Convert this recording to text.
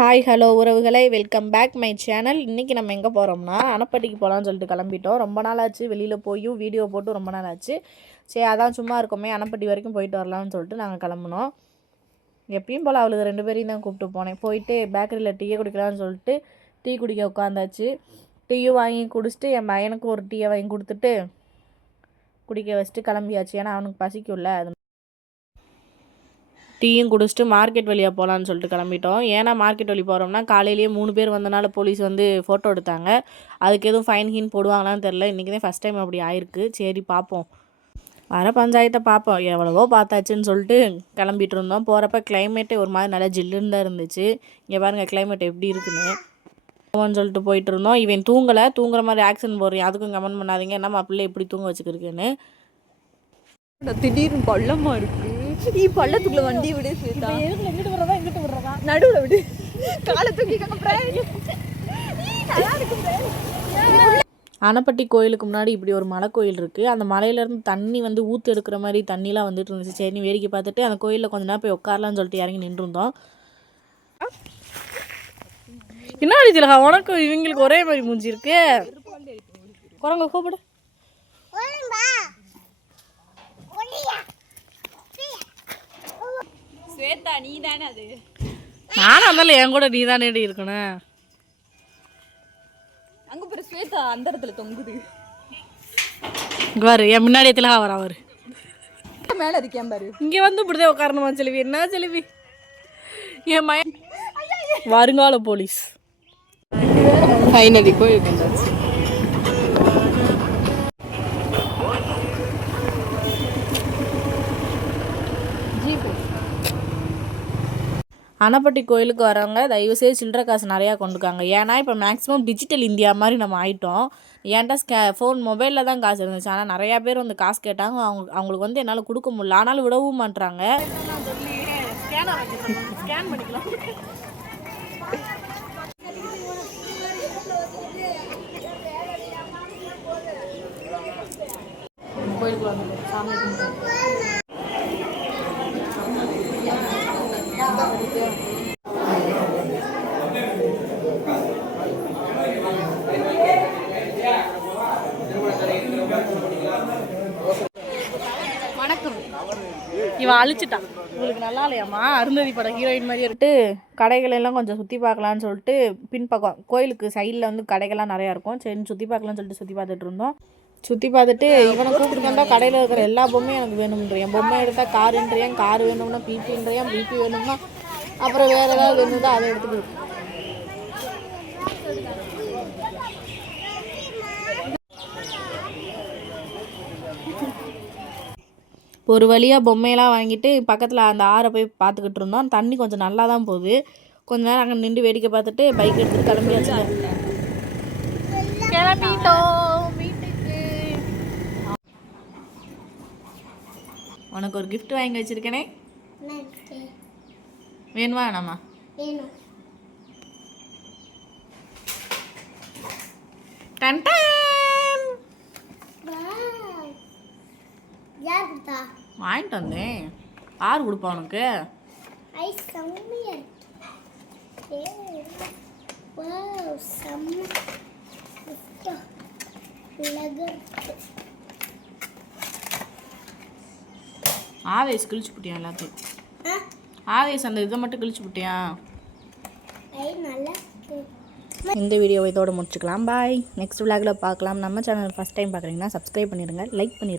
Hi hello உறவுகளை, welcome back my channel. இன்றைக்கி நம்ம எங்கே போகிறோம்னா அணப்பட்டிக்கு போகலான்னு சொல்லிட்டு கிளம்பிட்டோம். ரொம்ப நாள் ஆச்சு வெளியில் போயும் வீடியோ போட்டு ரொம்ப நாள் ஆச்சு. சரி, அதான் சும்மா இருக்கோமே, அணப்பட்டி வரைக்கும் போயிட்டு வரலாம்னு சொல்லிட்டு நாங்கள் கிளம்புனோம். எப்பயும் போல் அவளுக்கு 2 பேரையும் தான் கூப்பிட்டு போனேன். போயிட்டு பேக்கரியில் டீயை குடிக்கலான்னு சொல்லிட்டு டீ குடிக்க உட்காந்தாச்சு. டீயும் வாங்கி குடிச்சிட்டு என் பையனுக்கு ஒரு டீயை வாங்கி கொடுத்துட்டு குடிக்க வச்சுட்டு கிளம்பியாச்சு. ஏன்னா அவனுக்கு பசிக்கும்ல. அது டீயும் குடிச்சிட்டு மார்க்கெட் வழியாக போகலான்னு சொல்லிட்டு கிளம்பிட்டோம். ஏன்னா மார்க்கெட் வழி போகிறோம்னா காலையிலேயே 3 பேர் வந்தனால போலீஸ் வந்து ஃபோட்டோ எடுத்தாங்க. அதுக்கு எதுவும் ஃபைன் ஹீன் போடுவாங்களான்னு தெரில. இன்றைக்கி தான் ஃபஸ்ட் டைம் அப்படி ஆயிருக்கு. சரி பார்ப்போம், வர பஞ்சாயத்தை பார்ப்போம். எவ்வளவோ பார்த்தாச்சுன்னு சொல்லிட்டு கிளம்பிட்டு இருந்தோம். போகிறப்ப கிளைமேட்டே ஒரு மாதிரி நல்லா ஜில்லுன்னு தான் இருந்துச்சு. இங்கே பாருங்கள் கிளைமேட் எப்படி இருக்குன்னு சொல்லிட்டு போயிட்டு இருந்தோம். இவன் தூங்குற மாதிரி ஆக்ஷன் போடுறேன். அதுக்கும் கமெண்ட் பண்ணாதீங்க, என்னம்மா பிள்ளை எப்படி தூங்க வச்சுக்கிருக்குன்னு. திடீர்னு பள்ளமாக இருக்குது. நீ பள்ளத்துக்குள்ள வண்டி விடு. எங்கிட்டு விடுறதா நடுவில் விடு. காலை தூக்கிக்க. அணப்பட்டி கோயிலுக்கு முன்னாடி இப்படி ஒரு மலை கோயில் இருக்குது. அந்த மலையிலேருந்து தண்ணி வந்து ஊற்று எடுக்கிற மாதிரி தண்ணிலாம் வந்துட்டு இருந்துச்சு. சரி, வேடிக்கை பார்த்துட்டு அந்த கோயிலில் கொஞ்ச நேரம் போய் உட்காரலான்னு சொல்லிட்டு இறங்கி நின்றுருந்தோம். என்ன திலகா, உனக்கு இவங்களுக்கு ஒரே மாதிரி மூஞ்சி இருக்கு. குரங்க கூப்பிடு. ஸ்வேதா, நீ தானே அது? நானும் இருந்தாலும் என் கூட நீ தானே இருக்கணும். அங்கே போகிற ஸ்வேதா அந்த இடத்துல தொங்குது. பாரு, என் முன்னாடி திலகா வர அவரு மேலே இருக்கேன் பாரு. இங்கே வந்து இப்படிதான் உட்காரணுமா செல்வி? என்ன செல்வி, என் மயன் வருங்கால போலீஸ். ஃபைனலி கோயிலுக்கு வந்தாச்சு. அணப்பட்டி கோயிலுக்கு வரவங்க தயவுசெய்து சில்லற காசு நிறையா கொண்டுக்காங்க. ஏன்னா இப்போ மேக்ஸிமம் டிஜிட்டல் இந்தியா மாதிரி நம்ம ஆகிட்டோம். ஏன்டா ஃபோன் மொபைலில் தான் காசு இருந்துச்சு. ஆனால் நிறையா பேர் வந்து காசு கேட்டாங்க. அவங்களுக்கு வந்து என்னால் கொடுக்க முடியல. ஆனாலும் விடவும் மாட்டுறாங்க. கோயிலுக்கு வந்து சாமி வணக்கம். இவன் அழிச்சிட்டான். உங்களுக்கு நல்லா இல்லையாம்மா? அருந்ததி படம் ஹீரோயின் மாதிரி இருக்கு. கடைகள் எல்லாம் கொஞ்சம் சுற்றி பார்க்கலான்னு சொல்லிட்டு பின்பக்கம் கோயிலுக்கு சைடில் வந்து கடைகள்லாம் நிறையா இருக்கும். சரி, சுற்றி பார்க்கலான்னு சொல்லிட்டு சுற்றி பார்த்துட்டு இருந்தோம். சுற்றி பார்த்துட்டு இவனை கூப்பிட்டு வந்தால் கடையில் இருக்கிற எல்லா பொம்மையும் எனக்கு வேணும்ன்றேன். பொம்மை எடுத்தால் காருன்றேன், கார் வேணும்னா பிபின்றேன், பிபி வேணும்னா அப்புறம் வேறு ஏதாவது வேணும்னா அதை எடுத்துக்கிட்டு. ஒரு வழியாக பொம்மையெல்லாம் வாங்கிட்டு பக்கத்தில் அந்த ஆறை போய் பார்த்துக்கிட்டு இருந்தோம். தண்ணி கொஞ்சம் நல்லா தான் போகுது. கொஞ்ச நேரம் அங்கே நின்று வேடிக்கை பார்த்துட்டு பைக் எடுத்துகிட்டு கிளம்பியாச்சு. கிளம்பிட்டோம் வீட்டுக்கு. உனக்கு ஒரு கிஃப்ட் வாங்கி வச்சிருக்கேனே, வேணுமா வேணாமா? வாங்கிட்டு வந்தேன். யார் கொடுப்பா உனக்கு? ஆவேஸ் கிழிச்சு போட்டியா எல்லாத்தையும்? ஆவேஸ் அந்த இதை மட்டும் கிழிச்சு போட்டியா? இந்த வீடியோவை இதோட முடிச்சுக்கலாம். பாய். நெக்ஸ்ட் விளாகில் பார்க்கலாம். நம்ம சேனல் ஃபஸ்ட் டைம் பார்க்குறீங்கன்னா சப்ஸ்கிரைப் பண்ணிடுங்க, லைக் பண்ணிடுங்க.